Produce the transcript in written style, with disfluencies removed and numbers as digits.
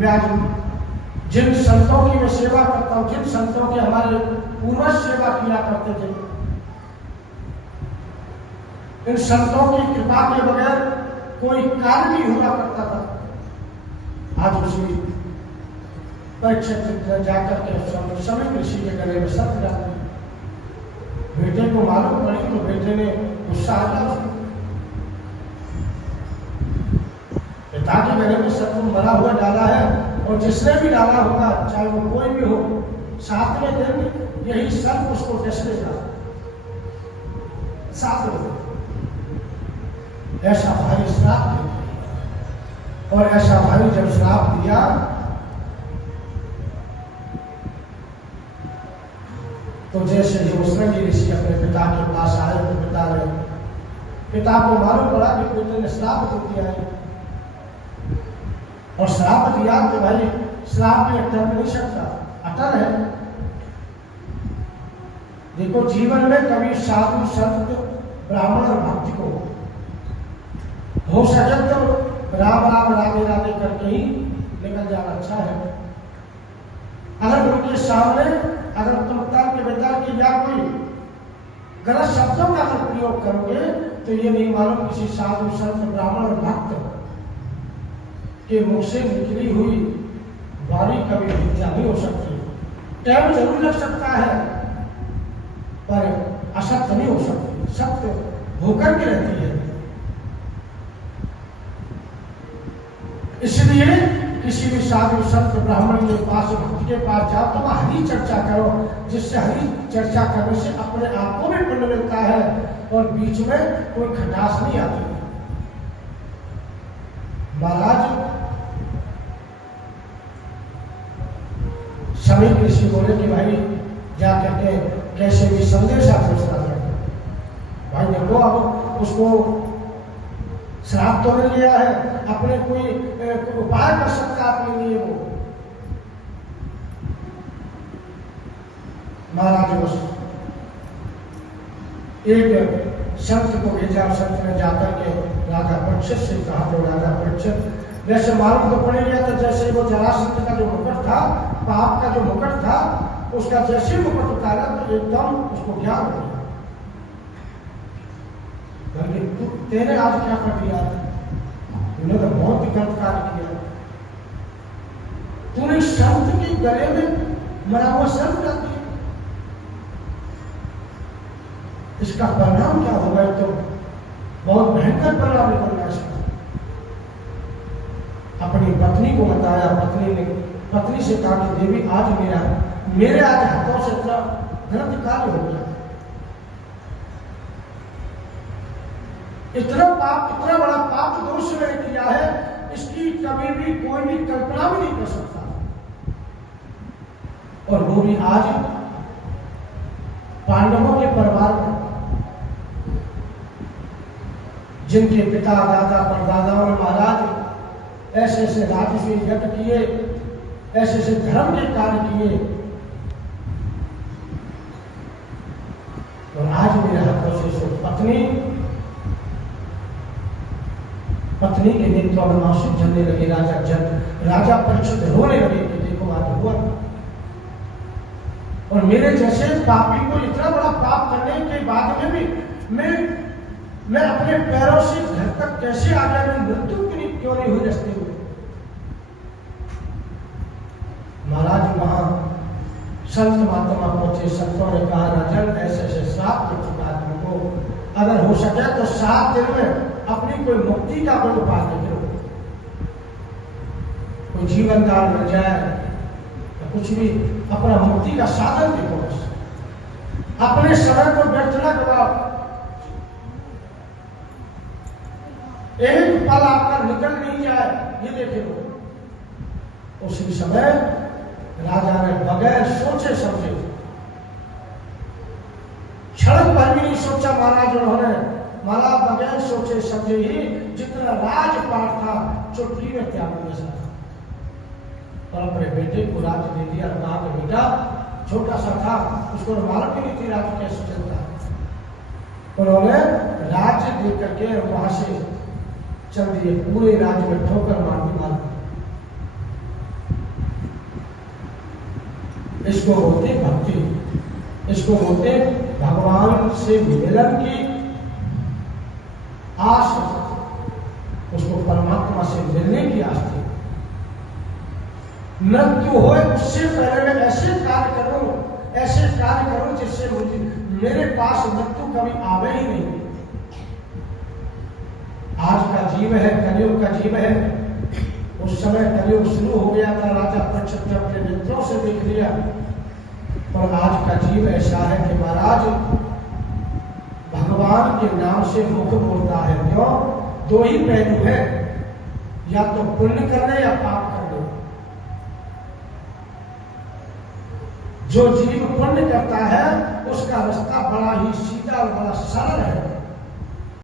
मैं आज जिन संतों की मैं सेवा करता हूँ, जिन संतों के हमारे पूर्वज सेवा किया करते थे, इन संतों की कृपा के बगैर कोई कार्य नहीं हुआ करता था। आज उसकी परीक्षित जाकर के सभी ऋषि के गले में सत्य डाल बेटे को मालूम पड़ी तो बेटे ने गुस्सा आ गया, पिता के गले में सत्य मरा हुआ डाला है, और जिसने भी डाला होगा चाहे वो कोई भी हो, सातवें दिन यही सर्प उसको डस लेगा। सातवें दिन ऐसा भाई श्राप दिया, और ऐसा भाई जब श्राप दिया तो जैसे ही उसने ऋषि अपने पिता के पास आए तो पिता को मालूम पड़ा कि बेटे ने श्राप तो दिया है, और श्राप दिया तो भाई श्राप में टल नहीं सकता, अटल है। देखो जीवन में कभी साधु संत ब्राह्मण और भक्ति को हो सके तो राम राम राधे राधे करके ही निकल जाना अच्छा है। अगर उनके सामने अगर तुम तर्क वितर्क या कोई गलत शब्दों का अगर प्रयोग करोगे तो ये नहीं मालूम किसी साधु संत ब्राह्मण और भक्त के मुख से निकली हुई वाणी कभी मिथ्या नहीं हो सकती। टाइम जरूर लग सकता है पर असत्य नहीं हो सकती, सत्य होकर के रहती है। इसलिए किसी भी साधु संत ब्राह्मण के पास भक्त के पास जाओ तो वह हरी चर्चा करो, जिससे हरी चर्चा करने से अपने आप को भी पुण्य मिलता है और बीच में कोई खटास नहीं आती। महाराज सभी ऋषि बोले कि भाई जा करके कैसे भी संदेशा पहुंचता है। भाई देखो अब उसको श्राप तो मिल गया है, अपने कोई उपाय कर सकता अपने लिए वो। महाराज उस एक संत को भेजा, संत ने जाकर के राजा परीक्षित से कहा तो राजा परीक्षित वैसे मालूम तो पड़ गया था जैसे वो जरासंध का जो मुकुट था, पाप का जो मुकुट था, उसका जैसे मुकुट उतारा तो एकदम उसको ज्ञान हो गया। तेरे आज क्या कर दिया, तूने तो बहुत ही गलत कार्य किया। तूने संत के गले में मरा हुआ सर्प रख दिया, इसका परिणाम क्या होगा? तो बहुत भयंकर परिणाम निकलना इसका। अपनी पत्नी को बताया, पत्नी से कहा कि देवी आज मेरे आज हाथों से इतना गलत कार्य हो गया, इतना बड़ा पाप दोष मैंने किया है, इसकी कभी भी कोई भी कल्पना भी नहीं कर सकता। और वो भी आज पांडवों के परिवार में, जिनके पिता दादा परदादाओं ने महाराज ऐसे ऐसे राजसी यज्ञ किए, ऐसे ऐसे धर्म के कार्य किए, और आज मेरे हाथों से पत्नी के नेत्रों में आंसू झलने लगे। राजा परीक्षित रोने लगे कि देखो आज हुआ। और मेरे जैसे पापी को इतना बड़ा पाप करने के बाद में भी मैं अपने पैरों से घर तक कैसे आ गया, मैं मृत्यु क्यों नहीं हुई रस्ते हुए। महाराज वहां संत महात्मा पहुंचे, संतों ने कहा राजन ऐसे ऐसे श्राप दे चुका आदमी को, अगर हो सके तो 7 दिन में अपनी कोई मुक्ति का कोई उपाय करो, कोई जीवन दान मिल जाए तो कुछ भी अपना मुक्ति का साधन देखो, अपने समय को व्यर्थ न करवाओ। एक पल आपका निकल नहीं जाए ये देखे वो। उसी समय राजा ने बगैर सोचे समझे, क्षण पर भी नहीं सोचा महाराज, उन्होंने महाराज बगैर सोचे समझे ही जितना राजपाट था चुटकी में त्याग दिया और अपने बेटे को राज्य दे दिया। कहा कि बेटा छोटा सा था, उसको मालूम ही नहीं थी राज्य कैसे चलता है। उन्होंने राज्य दे करके वहां से चल दिए, पूरे राज्य में ठोकर मार दी। इसको बोलते भक्ति, इसको बोलते भगवान से मिलन की आस, उसको परमात्मा से मिलने की आस थी। मृत्यु हो उससे पहले मैं ऐसे कार्य करूं जिससे मुझे मेरे पास मृत्यु कभी आवे ही नहीं। आज का जीव है, कलयुग का जीव है। उस समय कलयुग शुरू हो गया था, राजा परीक्षित ने अपने मित्रों से देख लिया। पर आज का जीव ऐसा है कि महाराज भगवान के नाम से मुख बोलता है। क्यों? दो ही पहलू है, या तो पुण्य करने या पाप करने। जो जीव पुण्य करता है उसका रास्ता बड़ा ही सीधा और बड़ा सरल है।